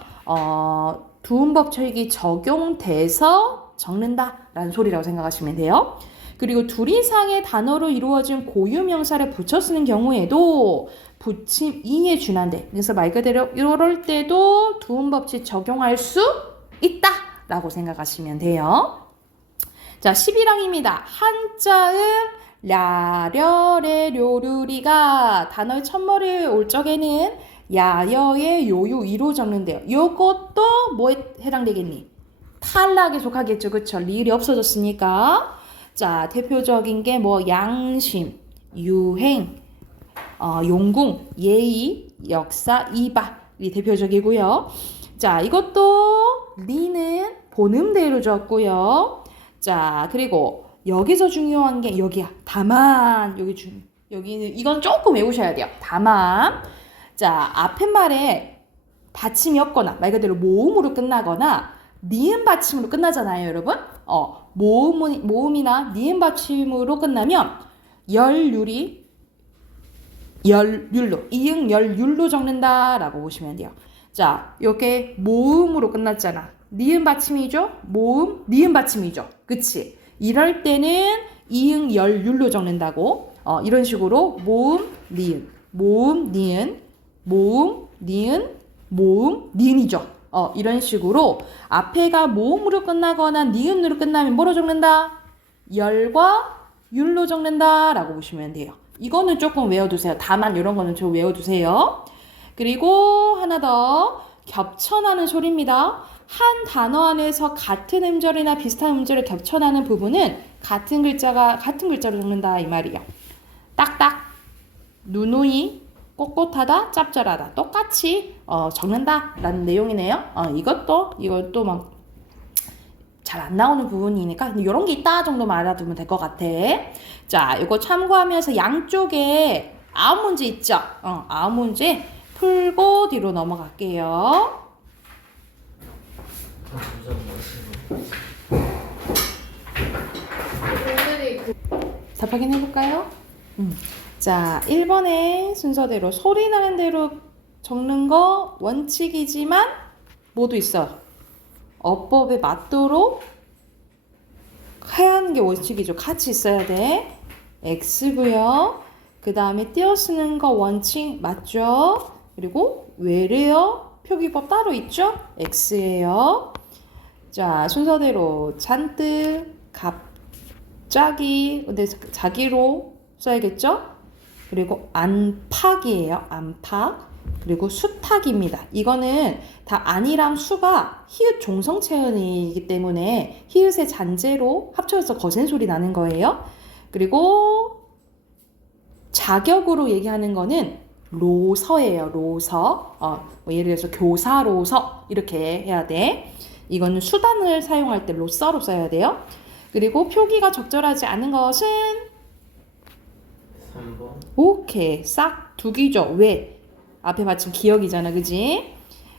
두음법칙이 적용돼서 적는다라는 소리라고 생각하시면 돼요. 그리고 둘 이상의 단어로 이루어진 고유명사를 붙여 쓰는 경우에도 붙임 이에 준한데, 그래서 말 그대로 이럴 때도 두음법칙 적용할 수 있다라고 생각하시면 돼요. 자, 11항입니다. 한자음 라려레 료류리가 단어의 첫머리에 올 적에는 야여의 요유 이로 적는데요. 요것도 뭐에 해당되겠니? 탈락에 속하겠죠, 그쵸? 리을이 없어졌으니까. 자, 대표적인 게 뭐 양심, 유행, 용궁, 예의, 역사, 이발이 대표적이고요. 자, 이것도 리는 본음대로 적고요. 자, 그리고 여기서 중요한 게 여기야. 다만 여기는 이건 조금 외우셔야 돼요. 다만 자, 앞에 말에 받침이 없거나 말 그대로 모음으로 끝나거나 니은 받침으로 끝나잖아요, 여러분. 모음이나 니은 받침으로 끝나면 열율로 이응 열율로 적는다라고 보시면 돼요. 자, 이렇게 모음으로 끝났잖아. 니은 받침이죠? 모음, 니은 받침이죠. 그치? 이럴 때는 이응 열율로 적는다고. 이런 식으로 모음, 니은, 모음, 니은, 모음, 니은, 모음, 니은이죠. 이런 식으로 앞에가 모음으로 끝나거나 니은으로 끝나면 뭐로 적는다? 열과 율로 적는다 라고 보시면 돼요. 이거는 조금 외워두세요. 다만 이런 거는 좀 외워두세요. 그리고 하나 더 겹쳐나는 소리입니다. 한 단어 안에서 같은 음절이나 비슷한 음절이 겹쳐나는 부분은 같은 글자로 적는다 이 말이에요. 딱딱, 누누이, 꼿꼿하다, 짭짤하다 똑같이 적는다 라는 내용이네요. 이것도 막 잘 안 나오는 부분이니까 이런 게 있다 정도만 알아두면 될 것 같아. 자, 이거 참고하면서 양쪽에 아홉 문제 있죠? 아홉 문제 풀고 뒤로 넘어갈게요. 답 확인해볼까요? 자, 1번의 순서대로 소리 나는 대로 적는 거 원칙이지만 뭐도 있어. 어법에 맞도록 해야 하는 게 원칙이죠. 같이 있어야 돼. X고요. 그 다음에 띄어쓰는 거 원칙 맞죠? 그리고 외래어 표기법 따로 있죠? X예요. 자, 순서대로 잔뜩, 갑자기, 근데 자기로 써야겠죠? 그리고 안팎이에요. 안팎. 그리고 수탉입니다. 이거는 다 안이랑 수가 히읗 종성체언이기 때문에 히읗의 잔재로 합쳐져서 거센 소리 나는 거예요. 그리고 자격으로 얘기하는 거는 로서예요. 로서. 뭐 예를 들어서 교사로서 이렇게 해야 돼. 이거는 수단을 사용할 때 로서로 써야 돼요. 그리고 표기가 적절하지 않은 것은 3번. 오케이. 싹두기죠. 왜? 앞에 받침 기역이잖아. 그지?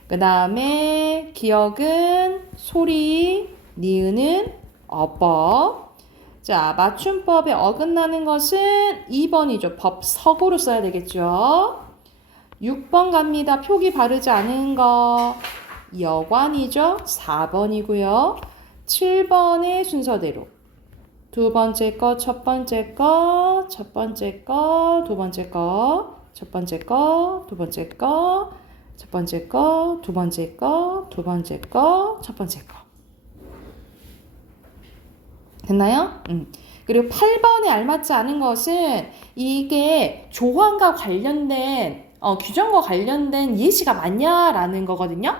그 다음에 기역은 소리, 니은은 어법. 자, 맞춤법에 어긋나는 것은 2번이죠. 법석으로 써야 되겠죠. 6번 갑니다. 표기 바르지 않은 거 여관이죠. 4번이고요. 7번의 순서대로 두 번째 거, 첫 번째 거, 첫 번째 거, 두 번째 거, 첫 번째 거, 두 번째 거, 첫 번째 거, 두 번째 거, 두 번째 거, 첫 번째 거. 됐나요? 그리고 8번에 알맞지 않은 것은 이게 조항과 관련된 규정과 관련된 예시가 맞냐라는 거거든요.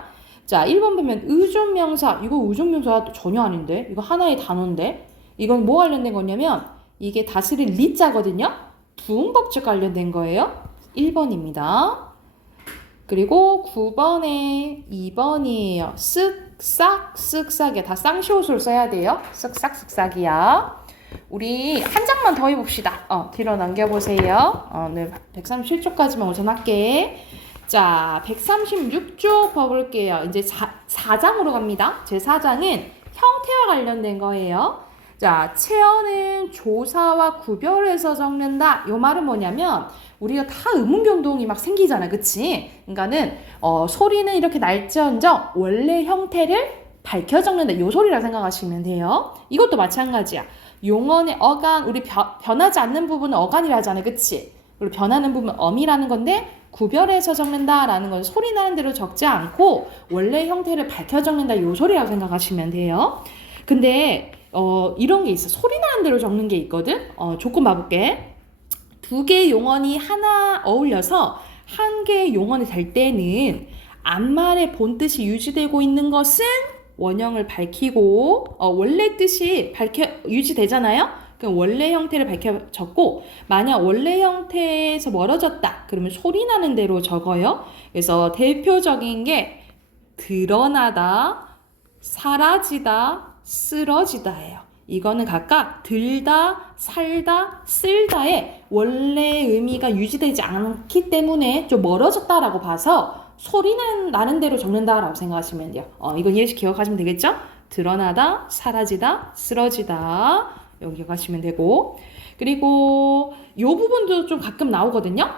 자, 1번 보면 의존명사. 이거 의존명사 전혀 아닌데? 이거 하나의 단어인데? 이건 뭐 관련된 거냐면 이게 다스릴 리자거든요. 부응법칙 관련된 거예요. 1번입니다. 그리고 9번에 2번이에요. 쓱싹, 쓱싹이야. 다 쌍시옷으로 써야 돼요. 쓱싹, 쓱싹이야. 우리 한 장만 더 해봅시다. 뒤로 넘겨보세요. 네, 137쪽까지만 우선 할게. 자, 136쪽 봐볼게요. 이제 4장으로 갑니다. 제 4장은 형태와 관련된 거예요. 자, 체어는 조사와 구별해서 적는다. 요 말은 뭐냐면 우리가 다 의문 변동이 막 생기잖아. 그치? 그러니까는 소리는 이렇게 날지언정 원래 형태를 밝혀 적는다. 요 소리라 생각하시면 돼요. 이것도 마찬가지야. 용언의 어간, 우리 변하지 않는 부분은 어간이라 하잖아요. 그치? 그리고 변하는 부분은 어미라는 건데 구별해서 적는다라는 건 소리 나는 대로 적지 않고 원래 형태를 밝혀 적는다. 요 소리라고 생각하시면 돼요. 근데 이런 게 있어. 소리 나는 대로 적는 게 있거든. 조건 봐볼게. 두 개의 용언이 하나 어울려서 한 개의 용언이 될 때는 앞말의 본뜻이 유지되고 있는 것은 원형을 밝히고 원래 뜻이 유지되잖아요. 그럼 원래 형태를 밝혀 적고 만약 원래 형태에서 멀어졌다. 그러면 소리 나는 대로 적어요. 그래서 대표적인 게 드러나다, 사라지다, 쓰러지다예요. 이거는 각각 들다, 살다, 쓸다의 원래 의미가 유지되지 않기 때문에 좀 멀어졌다라고 봐서 소리는 나는 대로 적는다라고 생각하시면 돼요. 이건 예시 기억하시면 되겠죠? 드러나다, 사라지다, 쓰러지다. 여기 기억하시면 되고. 그리고 이 부분도 좀 가끔 나오거든요.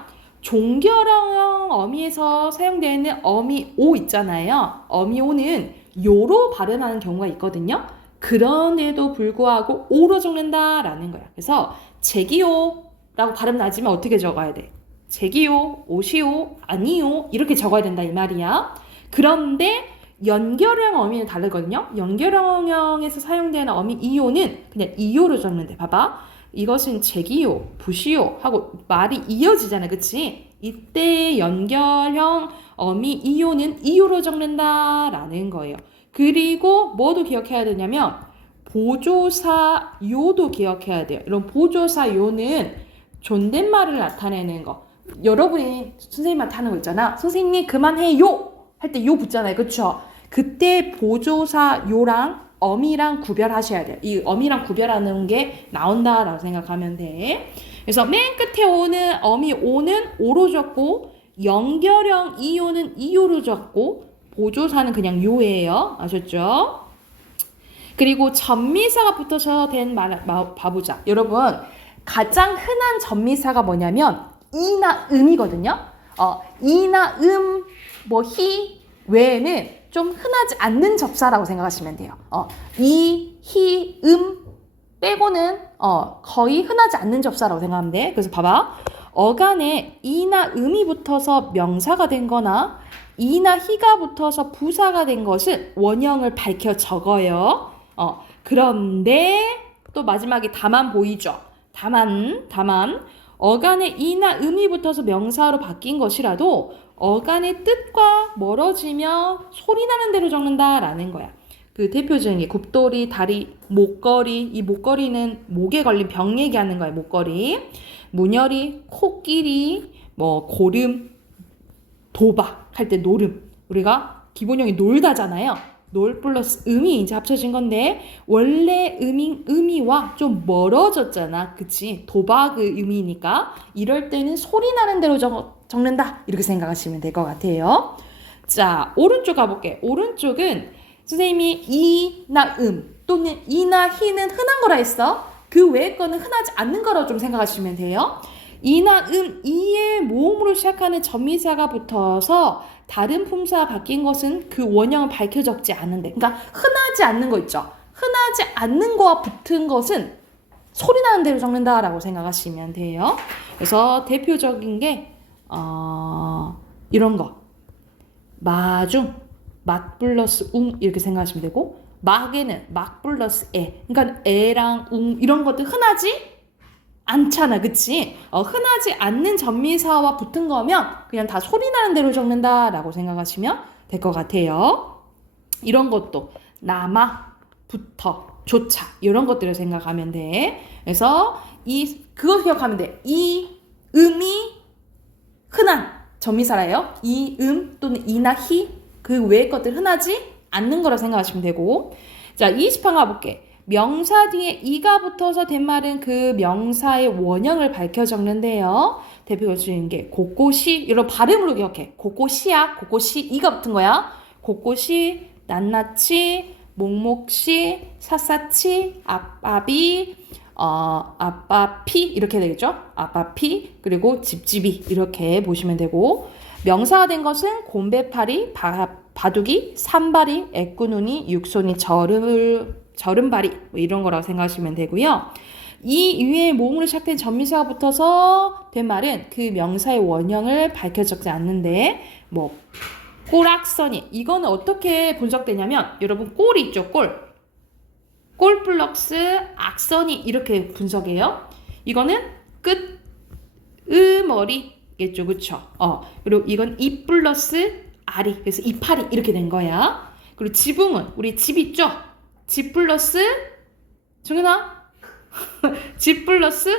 종결형 어미에서 사용되는 어미 오 있잖아요. 어미 오는 요로 발음하는 경우가 있거든요. 그런데도 불구하고 오로 적는다라는 거야. 그래서 제기오라고 발음 나지만 어떻게 적어야 돼? 제기요, 오시요, 아니요 이렇게 적어야 된다 이 말이야. 그런데 연결형 어미는 다르거든요. 연결형에서 사용되는 어미 이요는 그냥 이요로 적는데 봐봐. 이것은 제기요, 부시요 하고 말이 이어지잖아. 그치? 이때 연결형 어미 이요는 이요로 적는다 라는 거예요. 그리고 뭐도 기억해야 되냐면 보조사 요도 기억해야 돼요. 이런 보조사 요는 존댓말을 나타내는 거. 여러분이 선생님한테 하는 거 있잖아. 선생님 그만해요 할 때 요 붙잖아요. 그쵸? 그때 보조사 요랑 어미랑 구별하셔야 돼요. 이 어미랑 구별하는 게 나온다라고 생각하면 돼. 그래서 맨 끝에 오는 어미 오는 오로 적고 연결형 이요는 이요로 적고 보조사는 그냥 요예요. 아셨죠? 그리고 전미사가 붙어서 된 말 봐보자. 여러분 가장 흔한 전미사가 뭐냐면 이나 음이거든요. 이나 뭐 히 외에는 좀 흔하지 않는 접사라고 생각하시면 돼요. 이, 히, 빼고는 거의 흔하지 않는 접사라고 생각하면 돼. 그래서 봐봐. 어간에 이나 음이 붙어서 명사가 된 거나 이나 히가 붙어서 부사가 된 것은 원형을 밝혀 적어요. 그런데 또 마지막에 다만 보이죠. 다만 어간에 이나 음이 붙어서 명사로 바뀐 것이라도 어간의 뜻과 멀어지며 소리 나는 대로 적는다라는 거야. 그 대표적인 게 굽돌이, 다리, 목걸이. 이 목걸이는 목에 걸린 병 얘기하는 거야. 목걸이. 문열이, 코끼리, 뭐 고름, 도박 할 때 노름. 우리가 기본형이 놀다잖아요. 놀 플러스 음이 이제 합쳐진 건데 원래 음이와 좀 멀어졌잖아. 그치? 도박의 의미니까 이럴 때는 소리 나는 대로 적는다. 이렇게 생각하시면 될 것 같아요. 자, 오른쪽 가볼게. 오른쪽은 선생님이 이나 또는 이나 히는 흔한 거라 했어. 그 외의 거는 흔하지 않는 거라고 좀 생각하시면 돼요. 이나 이의 모음으로 시작하는 전미사가 붙어서 다른 품사가 바뀐 것은 그 원형을 밝혀 적지 않은데, 그러니까 흔하지 않는 거 있죠. 흔하지 않는 거와 붙은 것은 소리 나는 대로 적는다라고 생각하시면 돼요. 그래서 대표적인 게 이런 거. 마중, 맛 플러스 이렇게 생각하시면 되고, 막에는 막 플러스 그러니까 에랑 이런 것들 흔하지 않잖아. 그치? 흔하지 않는 전미사와 붙은 거면 그냥 다 소리 나는 대로 적는다라고 생각하시면 될 것 같아요. 이런 것도 남아, 붙어, 조차 이런 것들을 생각하면 돼. 그래서 그거 기억하면 돼. 이 음이 흔한 전미사라요. 이 또는 이나 히 그 외의 것들 흔하지 않는 거라 생각하시면 되고. 자, 20판 가볼게. 명사 뒤에 이가 붙어서 된 말은 그 명사의 원형을 밝혀 적는데요. 대표적인 게 곳곳이, 이런 발음으로 기억해. 곳곳이야. 곳곳이 이가 붙은 거야. 곳곳이, 낱낱이, 목목시, 샅샅이, 아빠비, 아빠피 이렇게 되겠죠. 아빠피 그리고 집집이 이렇게 보시면 되고, 명사가 된 것은 곰배파리, 바둑이, 산발이, 애꾸눈이, 육손이, 절음발이 뭐 이런 거라고 생각하시면 되고요. 이 위에 모음으로 시작된 전미사가 붙어서 된 말은 그 명사의 원형을 밝혀 적지 않는데, 뭐 꼴악선이, 이거는 어떻게 분석되냐면 여러분 꼴이 있죠. 꼴 플러스 악선이 이렇게 분석해요. 이거는 끝, 머리겠죠. 그쵸? 그리고 이건 이 플러스 알이, 그래서 이파리 이렇게 된 거야. 그리고 지붕은 우리 집 있죠? 집 플러스 정연아 집 플러스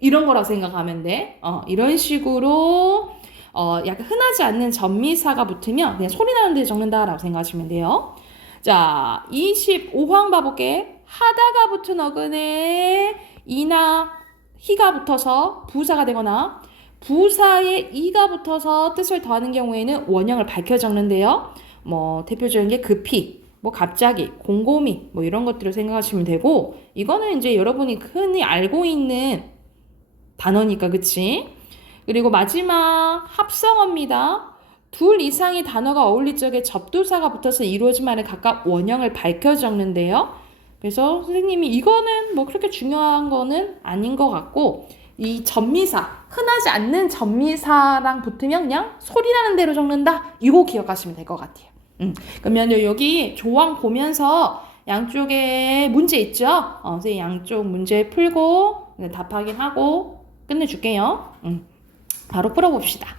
이런 거라고 생각하면 돼. 이런 식으로 약간 흔하지 않는 전미사가 붙으면 그냥 소리 나는 데 적는다라고 생각하시면 돼요. 자, 25항 봐볼게. 하다가 붙은 어근에 이나 히가 붙어서 부사가 되거나 부사에 이가 붙어서 뜻을 더하는 경우에는 원형을 밝혀 적는데요. 뭐 대표적인 게 급히, 뭐 갑자기, 곰곰이 뭐 이런 것들을 생각하시면 되고, 이거는 이제 여러분이 흔히 알고 있는 단어니까. 그치? 그리고 마지막 합성어입니다. 둘 이상의 단어가 어울릴 적에 접두사가 붙어서 이루어진 말은 각각 원형을 밝혀 적는데요. 그래서 선생님이 이거는 뭐 그렇게 중요한 거는 아닌 것 같고, 이 전미사 흔하지 않는 전미사랑 붙으면 그냥 소리 나는 대로 적는다. 이거 기억하시면 될 것 같아요. 그러면 여기 조항 보면서 양쪽에 문제 있죠? 선생님 양쪽 문제 풀고 답 확인하고 끝내줄게요. 바로 풀어봅시다.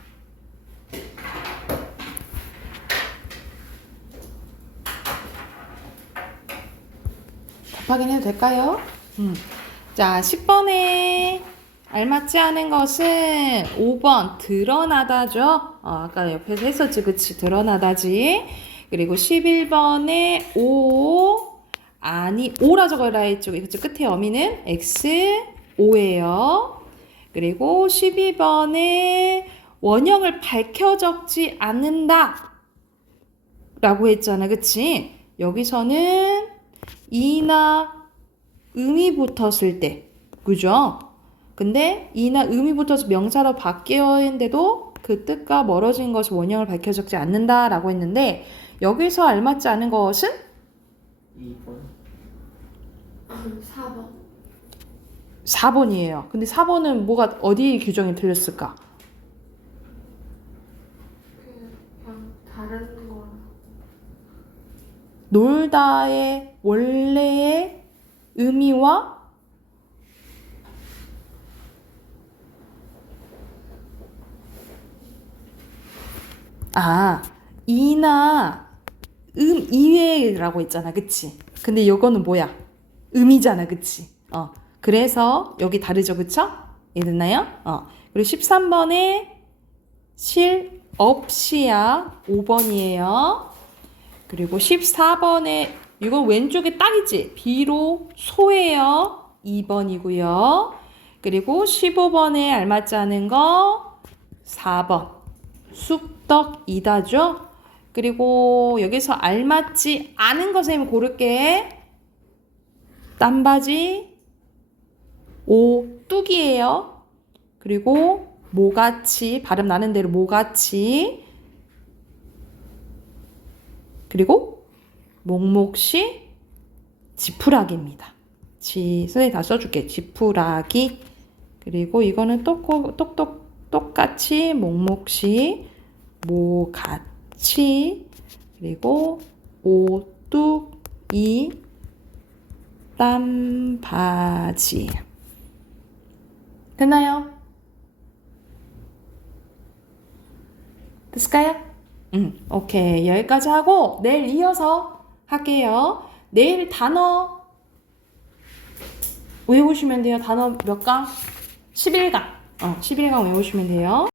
답 확인해도 될까요? 자, 10번에 알맞지 않은 것은 5번 드러나다죠. 아까 옆에서 했었지, 그치? 드러나다지. 그리고 11번에 O 아니 O라 적어라 했죠. 그쵸? 끝에 어미는 X O예요. 그리고 12번에 원형을 밝혀 적지 않는다 라고 했잖아, 그치? 여기서는 이나 음이 붙었을 때, 그죠? 근데 이나 음이 붙어서 명사로 바뀌어 있는데도 그 뜻과 멀어진 것이 원형을 밝혀 적지 않는다라고 했는데 여기서 알맞지 않은 것은 2번. 4번. 4번이에요. 근데 4번은 뭐가 어디 규정이 틀렸을까? 그냥 다른 거랑. 놀다의 원래의 의미와 이나 이외라고 했잖아, 그치? 근데 이거는 뭐야? 음이잖아, 그치? 그래서 여기 다르죠, 그쵸? 이해됐나요? 그리고 13번에 실 없이야 5번이에요. 그리고 14번에 이거 왼쪽에 딱이지? 비로 소예요. 2번이고요. 그리고 15번에 알맞지 않은 거 4번. 쑥떡이다죠? 그리고 여기서 알맞지 않은 거 선생님 고를게. 땀바지 오뚝이에요. 그리고 모가치 발음 나는 대로 모가치. 그리고 목목시 지푸라기입니다. 선생님 다 써줄게. 지푸라기. 그리고 이거는 똑같이 목목시 모가치. 그리고 오뚝이 땀바지. 됐나요? 됐을까요? 오케이. 여기까지 하고 내일 이어서 할게요. 내일 단어 외우시면 돼요. 단어 몇 강? 11강. 11강 외우시면 돼요.